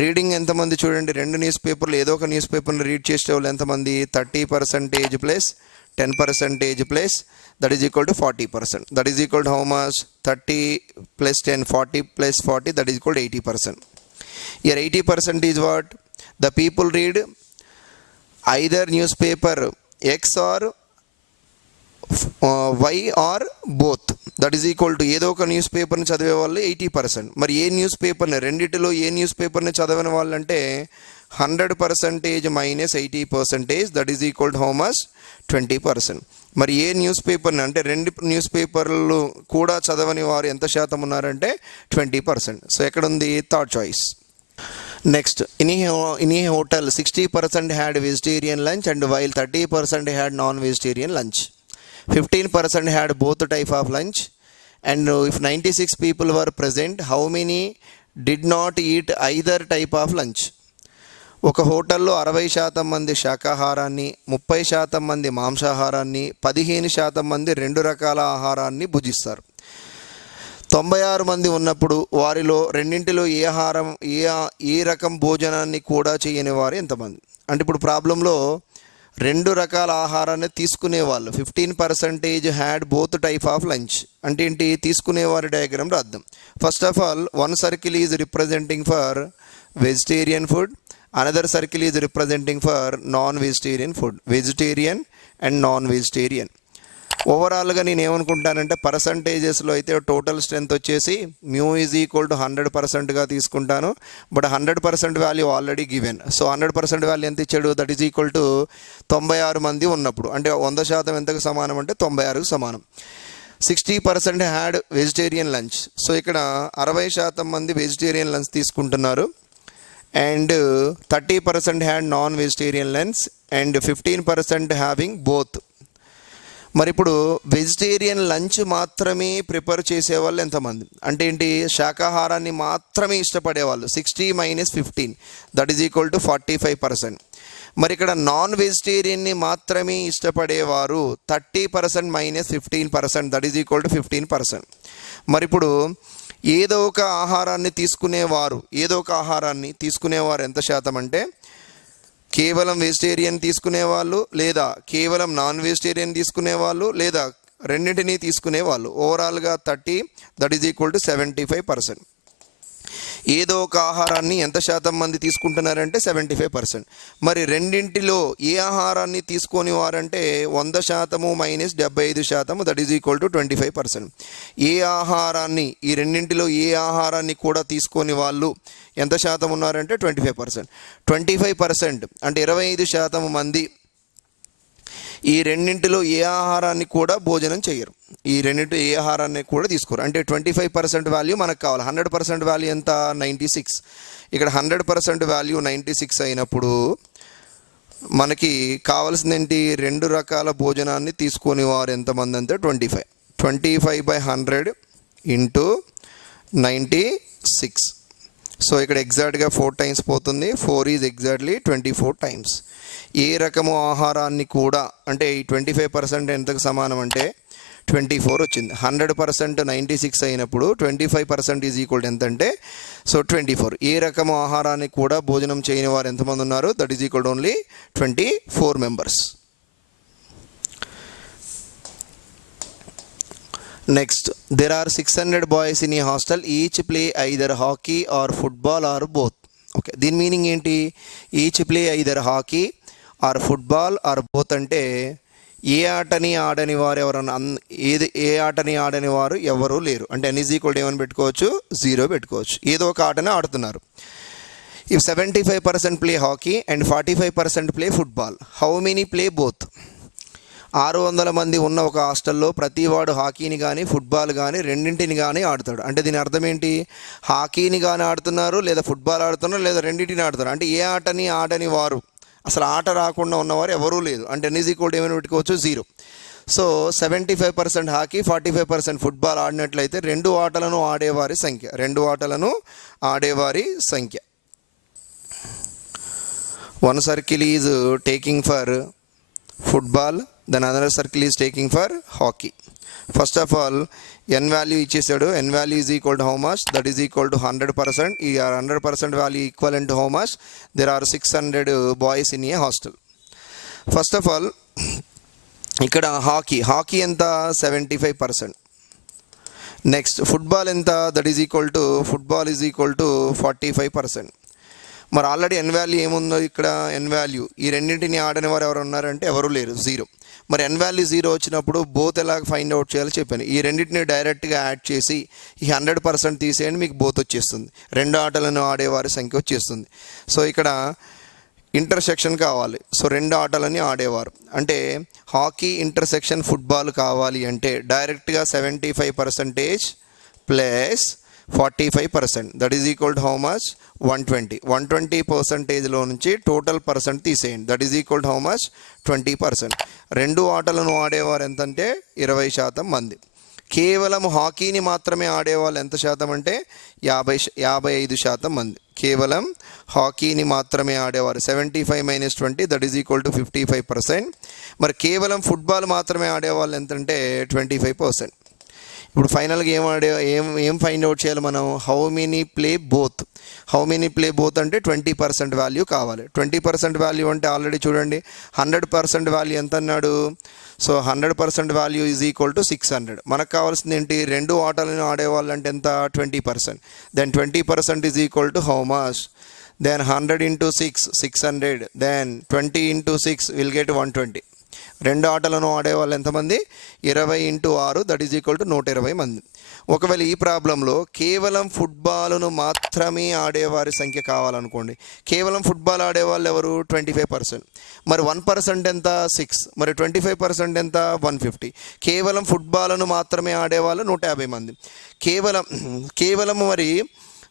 రీడింగ్ ఎంతమంది చూడండి, రెండు న్యూస్ పేపర్లు ఏదో ఒక న్యూస్ పేపర్ని రీడ్ చేసే వాళ్ళు ఎంతమంది? 30% plus 10% plus that is equal to 40%. That is equal to how much? 30 plus 10, 40 plus 40, that is equal to 80%. Here 80% is what? The people read either newspaper X or Y or both. That is equal to ఏదో ఒక news పేపర్ని చదివే వాళ్ళు 80%. మరి ఏ news పేపర్ని, రెండిటిలో ఏ news పేపర్ని చదవని వాళ్ళు అంటే 100% minus 80%, that is equal to how much? 20%. మరి ఏ న్యూస్ పేపర్ని అంటే రెండు న్యూస్ పేపర్లు కూడా చదవని వారు ఎంత శాతం ఉన్నారంటే 20%. సో ఎక్కడుంది? Third choice. Next, in a hotel 60% had vegetarian lunch and while 30% had non vegetarian lunch. 15% had both type of lunch and if 96 people were present, how many did not eat either type of lunch? ఒక హోటల్లో 60% మంది శాకాహారాన్ని, 30% మంది మాంసాహారాన్ని, 15% మంది రెండు రకాల ఆహారాన్ని భుజిస్తారు. 96 మంది ఉన్నప్పుడు వారిలో రెండింటిలో ఏ రకం భోజనాన్ని కూడా చేయని వారు ఎంతమంది? అంటే ఇప్పుడు ప్రాబ్లంలో 2 రకాల ఆహారాన్ని తీసుకునేవాళ్ళు 15% had both type of lunch. అంటే ఏంటి? తీసుకునేవారి డయాగ్రామ్ రాద్దాం. First of all 1 circle is representing for vegetarian food, another circle is representing for non vegetarian food, vegetarian and non vegetarian. ఓవరాల్గా నేను ఏమనుకుంటానంటే పర్సంటేజెస్లో అయితే టోటల్ స్ట్రెంత్ వచ్చేసి మ్యూ ఈజ్ ఈక్వల్ టు 100%గా తీసుకుంటాను. But 100% value already given. So 100% value ఎంత ఇచ్చాడు? That is equal to 96 మంది ఉన్నప్పుడు. అంటే 100% ఎంతకు సమానం అంటే 96కు సమానం. 60% హ్యాడ్ వెజిటేరియన్ లంచ్. సో ఇక్కడ 60% మంది వెజిటేరియన్ లంచ్ తీసుకుంటున్నారు. And 30% had non vegetarian lunch and 15% having both. మరి ఇప్పుడు వెజిటేరియన్ లంచ్ మాత్రమే ప్రిపేర్ చేసేవాళ్ళు ఎంతమంది? అంటే ఏంటి? శాకాహారాన్ని మాత్రమే ఇష్టపడేవాళ్ళు 60 - 15 దట్ ఈజ్ ఈక్వల్ టు 45%. మరి ఇక్కడ నాన్ వెజిటేరియన్ని మాత్రమే ఇష్టపడేవారు 30% - 15% దట్ ఈజ్ ఈక్వల్ టు 15%. మరి ఇప్పుడు ఏదో ఒక ఆహారాన్ని తీసుకునేవారు ఎంత శాతం అంటే కేవలం వెజిటేరియన్ తీసుకునేవాళ్ళు, లేదా కేవలం నాన్ వెజిటేరియన్ తీసుకునేవాళ్ళు, లేదా రెండింటినీ తీసుకునేవాళ్ళు. ఓవరాల్గా 30 దట్ ఈజ్ ఈక్వల్ టు 75%. ఏదో ఒక ఆహారాన్ని ఎంత శాతం మంది తీసుకుంటున్నారంటే 75%. మరి రెండింటిలో ఏ ఆహారాన్ని తీసుకొని వారంటే 100% - 75% దట్ ఈజ్ ఈక్వల్ టు 25%. ఏ ఆహారాన్ని, ఈ రెండింటిలో ఏ ఆహారాన్ని కూడా తీసుకొని వాళ్ళు ఎంత శాతం ఉన్నారంటే 25%. 25% అంటే 25% మంది ఈ రెండింటిలో ఏ ఆహారాన్ని కూడా భోజనం చేయరు. ఈ రెండింటి ఏ ఆహారాన్ని కూడా తీసుకోరు. అంటే 25% వాల్యూ మనకు కావాలి. 100% వాల్యూ ఎంత? 96. ఇక్కడ 100% వాల్యూ 96 అయినప్పుడు మనకి కావాల్సింది ఏంటి? 2 రకాల భోజనాన్ని తీసుకొని వారు ఎంతమంది అంటే 25. 25/100 ఇంటూ 96. సో ఇక్కడ ఎగ్జాక్ట్గా 4 టైమ్స్ పోతుంది. 4 ఈజ్ ఎగ్జాక్ట్లీ 24 టైమ్స్. ఏ రకము ఆహారాన్ని కూడా అంటే ఈ 25% ఎంతకు సమానం అంటే 24 వచ్చింది. 100% 96 అయినప్పుడు 25% ఈజ్ ఈక్వల్ ఎంత అంటే సో 24. ఏ రకము ఆహారాన్ని కూడా భోజనం చేయని వారు ఎంతమంది ఉన్నారు? That is equal only 24 members. Next, there are 600 boys in a hostel. Each play either hockey or football or both. Okay, దీని మీనింగ్ ఏంటి? Each play either hockey or football or both అంటే ఏ ఆటని ఆడని వారు ఎవరన్నా ఏ ఆటని ఆడని వారు ఎవరూ లేరు. అంటే n ఈజ్ ఈక్వల్ టు ఏమని పెట్టుకోవచ్చు? 0 పెట్టుకోవచ్చు. ఏదో ఒక ఆటనే ఆడుతున్నారు. If 75% play hockey and 45% play football, how many play both? 600 మంది ఉన్న ఒక హాస్టల్లో ప్రతివాడు హాకీని కానీ ఫుట్బాల్ కానీ రెండింటిని కానీ ఆడుతాడు. అంటే దీని అర్థం ఏంటి? హాకీని కానీ ఆడుతున్నారు, లేదా ఫుట్బాల్ ఆడుతున్నారు, లేదా రెండింటిని ఆడుతున్నారు. అంటే ఏ ఆటని ఆడని వారు, అసలు ఆట రాకుండా ఉన్నవారు ఎవరూ లేదు. అంటే n ఈజ్ ఈక్వల్ టు ఏమైనా పెట్టుకోవచ్చు? 0. సో 75% హాకీ 45% ఫుట్బాల్ ఆడినట్లయితే 2 ఆటలను ఆడేవారి సంఖ్య. 1 circle is taking for football, then another circle is taking for hockey. First of all, n value ఇచ్చేసాడు. n value is equal to how much? That is equal to 100%. ఈ 100% value equivalent to how much? There are 600 boys in a hostel. First of all, ఇక్కడ hockey ఎంత? 75%. Next football ఎంత? That is equal to 45%. మరి already n value ఏముందో ఇక్కడ? n value ఈ రెండింటిని ఆడని వారు ఎవరు ఉన్నారంటే ఎవరు లేరు, 0. మరి n వాల్యూ 0 వచ్చినప్పుడు బోత్ ఎలా ఫైండ్ అవుట్ చేయాలో చెప్పాను. ఈ రెండింటిని డైరెక్ట్గా యాడ్ చేసి ఈ 100% తీసేయండి, మీకు బోత్ వచ్చేస్తుంది. 2 ఆటలను ఆడేవారి సంఖ్య వచ్చేస్తుంది. సో ఇక్కడ ఇంటర్సెక్షన్ కావాలి. సో 2 ఆటలని ఆడేవారు అంటే హాకీ ఇంటర్సెక్షన్ ఫుట్బాల్ కావాలి అంటే డైరెక్ట్గా 75% plus 45% that is equal to how much? 120. 120%లో నుంచి టోటల్ పర్సెంట్ తీసేయండి. That is equal to how much? 20%. 2 ఆటలను ఆడేవారు ఎంతంటే 20% మంది. కేవలం హాకీని మాత్రమే ఆడేవాళ్ళు ఎంత శాతం అంటే 55% మంది. కేవలం హాకీని మాత్రమే ఆడేవారు 75 - 20 దట్ ఈజ్ ఈక్వల్ టు 55%. మరి కేవలం ఫుట్బాల్ మాత్రమే ఆడేవాళ్ళు ఎంతంటే 25%. ఇప్పుడు ఫైనల్గా ఏం ఫైండ్ అవుట్ చేయాలి మనం? హౌ మెనీ ప్లే బోత్ అంటే 20% వాల్యూ కావాలి. 20% వాల్యూ అంటే ఆల్రెడీ చూడండి 100% వాల్యూ ఎంత అన్నాడు? So 100% value is equal to 600. మనకు కావాల్సింది ఏంటి? రెండు ఆటలను ఆడేవాళ్ళంటే ఎంత? 20%. Then 20% is equal to how much? Then 100 into 6, 600. Then 20 into 6 will get 120. రెండు ఆటలను ఆడేవాళ్ళు ఎంతమంది? 20 into 6, that is equal to 120 మంది. ఒకవేళ ఈ ప్రాబ్లంలో కేవలం ఫుట్బాల్ను మాత్రమే ఆడేవారి సంఖ్య కావాలనుకోండి. కేవలం ఫుట్బాల్ ఆడేవాళ్ళు ఎవరు? 25%. మరి 1% ఎంత? 6. మరి 25% ఎంత? 150. కేవలం ఫుట్బాల్ను మాత్రమే ఆడేవాళ్ళు 150 మంది. కేవలం మరి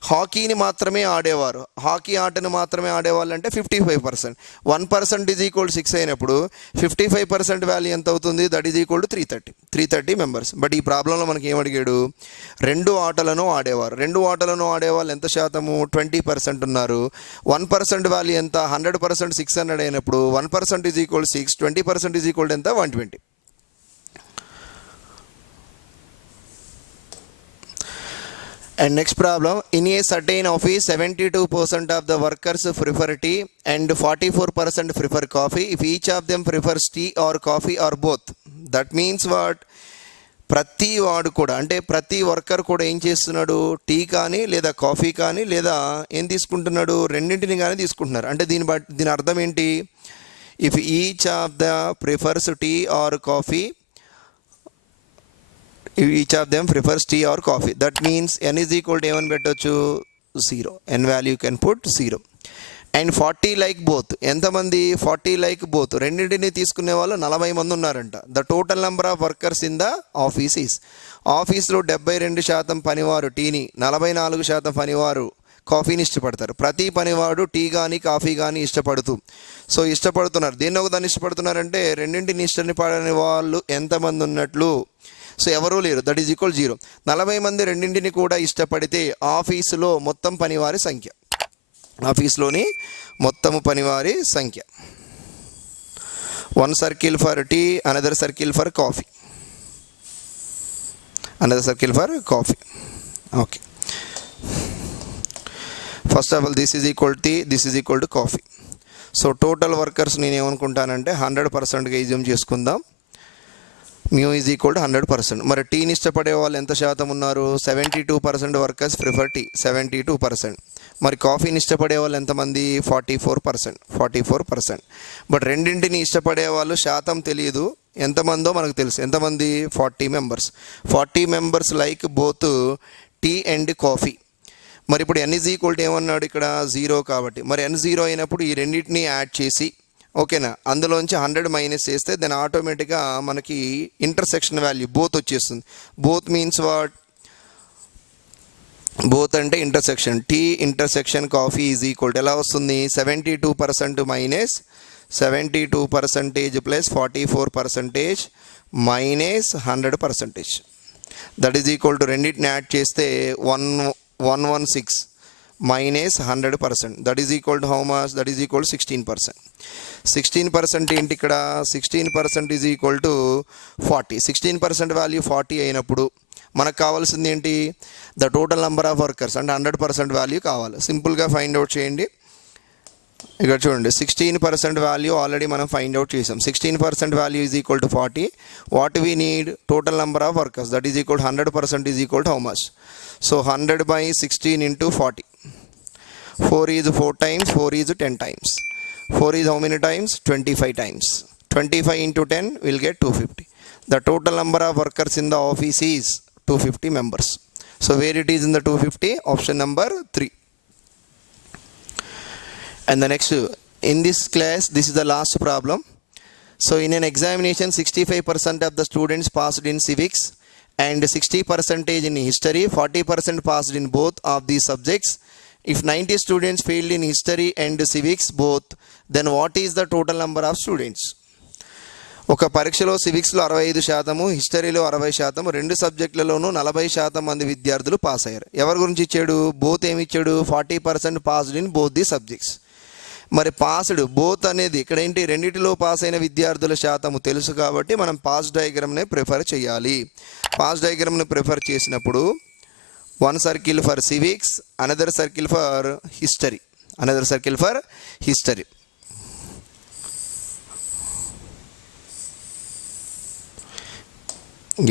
హాకీని మాత్రమే ఆడేవారు, హాకీ ఆటను మాత్రమే ఆడేవాళ్ళు అంటే 55%. 1% ఈజ్ ఈక్వల్ 6 అయినప్పుడు 55% వాల్యూ ఎంత అవుతుంది? That is equal to 330 members. But ఈ ప్రాబ్లంలో మనకి ఏమడిగాడు? రెండు ఆటలను ఆడేవాళ్ళు ఎంత శాతము? 20% ఉన్నారు. 1% వాల్యూ ఎంత? 100% 600 అయినప్పుడు 1% ఈజ్ ఈక్వల్ 6, 20% ఈజ్ ఈక్వల్ ఎంత? 120. And next problem, in a certain office 72% of the workers prefer tea and 44% prefer coffee. If each of them prefers tea or coffee or both, that means what? ప్రతి వాడు కూడా అంటే ప్రతి worker కూడా ఏం చేస్తున్నాడు? Tea కానీ లేదా కాఫీ కానీ లేదా ఏం తీసుకుంటున్నాడు? రెండింటిని కానీ తీసుకుంటున్నారు. అంటే దీని అర్థం ఏంటి? If each of the prefers tea or coffee, each of them prefers tea or coffee, that means n is equal to ఏమని పెట్టొచ్చు? 0. n value can put 0. And 40 like both. ఎంతమంది? 40 like both. రెండింటిని తీసుకునే వాళ్ళు 40 మంది ఉన్నారంట. The total number of workers in the office is, ఆఫీస్లో 72% పనివారు టీని, 44% పనివారు కాఫీని ఇష్టపడతారు. ప్రతి పనివాడు టీ కానీ కాఫీ కానీ ఇష్టపడుతున్నారు. దేన్ని ఒకదాన్ని ఇష్టపడుతున్నారంటే రెండింటిని ఇష్టపడని వాళ్ళు ఎంతమంది ఉన్నట్లు? సో ఎవరూ లేరు. That is equal 0. 40 మంది రెండింటిని కూడా ఇష్టపడితే ఆఫీసులో మొత్తం పనివారి సంఖ్య, ఆఫీస్లోని మొత్తము పనివారి సంఖ్య. 1 circle for tea, another circle for coffee, okay. First of all this is equal tea, this is equal to coffee. So total workers నేను ఏమనుకుంటానంటే 100%గా ఈజం చేసుకుందాం. Mu is equal to 100%. మరి టీని ఇష్టపడే వాళ్ళు ఎంత శాతం ఉన్నారు? 72% వర్కర్స్ ప్రిఫర్ టీ, 72%. మరి కాఫీని ఇష్టపడే వాళ్ళు ఎంతమంది? 44%. బట్ రెండింటిని ఇష్టపడే వాళ్ళు శాతం తెలియదు, ఎంతమందో మనకు తెలుసు. ఎంతమంది? 40 members. 40 members like both tea and coffee. మరి ఇప్పుడు n ఈజ్ ఈక్వల్ టు ఏమన్నాడు ఇక్కడ? 0 కాబట్టి. మరి n 0 అయినప్పుడు ఈ రెండింటిని యాడ్ చేసి, ఓకేనా, అందులోంచి 100 మైనస్ చేస్తే దెన్ ఆటోమేటిక్గా మనకి ఇంటర్సెక్షన్ వాల్యూ బోత్ వచ్చేస్తుంది. Both means what? బోత్ అంటే intersection. Tea intersection coffee is equal to ఎలా వస్తుంది? 72% minus 72% plus 44% minus 100%. That is equal to రెండింటిని యాడ్ చేస్తే 116 minus 100%. That is equal to how much? That is equal 16%. 16% ఏంటి ఇక్కడ? 16% is equal to 40. 16% value 40 అయినప్పుడు మనకు కావాల్సింది ఏంటి? The total number of workers అంటే 100% వాల్యూ కావాలి. సింపుల్గా ఫైండ్ అవుట్ చేయండి. ఇక్కడ చూడండి 16% వాల్యూ ఆల్రెడీ మనం ఫైండ్ అవుట్ చేసాం. 16% value is equal to 40. What we need? Total number of workers, that is equal 100% is equal to how much? So 100 by 16 into 40. 4 is 4 times, 4 is 10 times. 4 is how many times? 25 times. 25 into 10 will get 250. The total number of workers in the office is 250 members. So where it is in the 250? Option number 3. And the next, in this class, this is the last problem. So in an examination, 65% of the students passed in civics and 60% in history, 40% passed in both of these subjects. If 90 students failed in history and civics both, then what is the total number of students? ఒక పరీక్షలో సివిక్స్లో 65%, హిస్టరీలో 60%, రెండు సబ్జెక్టులలోనూ 40% మంది విద్యార్థులు pass అయ్యారు. ఎవరి గురించి ఇచ్చాడు? బోత్ ఏమి ఇచ్చాడు? 40% passed in both the subjects. మరి పాస్డ్ బోత్ అనేది ఇక్కడ ఏంటి, రెండిటిలో పాస్ అయిన విద్యార్థుల శాతము తెలుసు కాబట్టి మనం పాస్ డయాగ్రామ్నే ప్రిఫర్ చేయాలి. పాస్ డయాగ్రామ్ని ప్రిఫర్ చేసినప్పుడు one circle for civics, another circle for history, another circle for history.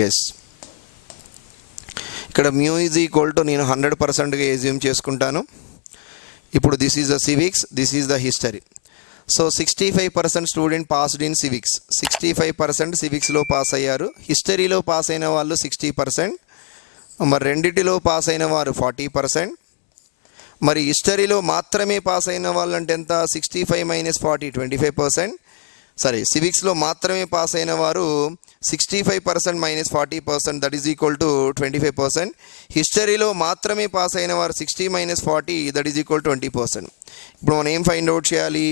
Yes, ఇక్కడ మ్యూ ఈజ్ ఈక్వల్ టు నేను 100%గా ఎజ్యూమ్ చేసుకుంటాను. ఇప్పుడు this is the civics, this is the history. So 65% student passed in civics, 65% సివిక్స్లో pass అయ్యారు. హిస్టరీలో pass అయిన వాళ్ళు 60%, మరి రెండిటిలో పాస్ అయిన వారు 40%. మరి హిస్టరీలో మాత్రమే పాస్ అయిన వాళ్ళు అంటే ఎంత, 65 - 40 25%. సారీ, సివిక్స్లో మాత్రమే పాస్ అయిన వారు 65% - 40%, దట్ ఈజ్ ఈక్వల్ టు 25%. హిస్టరీలో మాత్రమే పాస్ అయిన వారు 60 - 40, దట్ ఈజ్ ఈక్వల్ 20%. ఇప్పుడు మనం ఏం ఫైండ్ అవుట్ చేయాలి,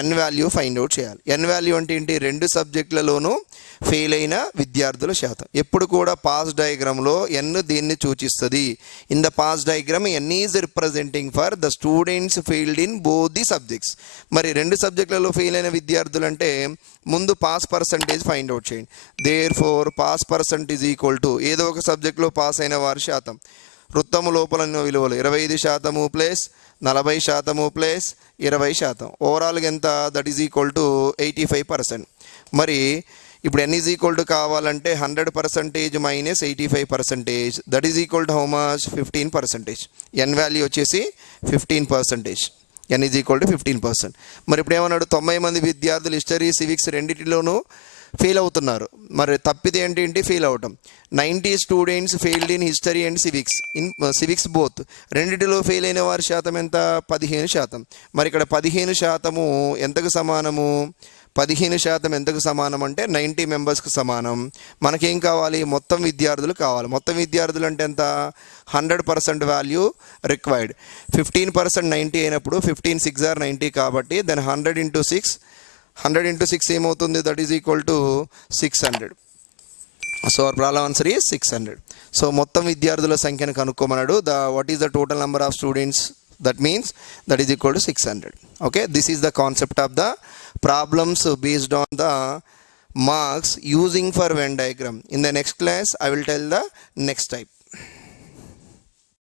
ఎన్ వాల్యూ ఫైండ్ అవుట్ చేయాలి. ఎన్ వాల్యూ అంటే ఏంటి, రెండు సబ్జెక్టులలోనూ ఫెయిల్ అయిన విద్యార్థుల శాతం. ఎప్పుడు కూడా పాస్ డయాగ్రామ్లో ఎన్ దీన్ని సూచిస్తుంది. In the pass diagram n is representing for the students failed in both the subjects. మరి రెండు సబ్జెక్టులలో ఫెయిల్ అయిన విద్యార్థులు అంటే ముందు పాస్ పర్సంటేజ్ ఫైండ్ అవుట్ చేయండి. Therefore pass percentage equal to ఏదో ఒక సబ్జెక్టులో పాస్ అయిన వారి శాతం, వృత్తము లోపల విలువలు 25% ప్లస్ 40% ప్లస్ 20%, ఓవరాల్గా ఎంత, దట్ ఈజ్ ఈక్వల్ టు 85%. మరి ఇప్పుడు ఎన్ ఈజ్ ఈక్వల్ టు కావాలంటే 100% - 85%, that is equal to how much, 15%. N value వచ్చేసి 15%. N is equal to 15%. మరి ఇప్పుడు ఏమన్నాడు, 90 మంది విద్యార్థులు హిస్టరీ సివిక్స్ రెండింటిలోనూ ఫెయిల్ అవుతున్నారు. మరి తప్పిది ఏంటి, ఫెయిల్ అవటం. 90 students failed in history and civics, in civics both, రెండింటిలో ఫెయిల్ అయిన వారి శాతం ఎంత, 15%. మరి ఇక్కడ 15% ఎంతకు సమానము, 15% ఎంతకు సమానం అంటే 90 మెంబర్స్కి సమానం. మనకేం కావాలి, మొత్తం విద్యార్థులు కావాలి. మొత్తం విద్యార్థులు అంటే ఎంత, 100% వాల్యూ రిక్వైర్డ్. 15% 90 అయినప్పుడు 15 6 are 90 కాబట్టి దెన్ 100 × 6, 100 × 6 ఏమవుతుంది, that is equal to 600. So our problem answer is 600. So మొత్తం విద్యార్థుల సంఖ్యను కనుక్కోమన్నాడు. What is the total number of students, that means that is equal to 600. Okay, this is the concept of the problems based on the marks using for Venn diagram. In the next class I will tell the next type.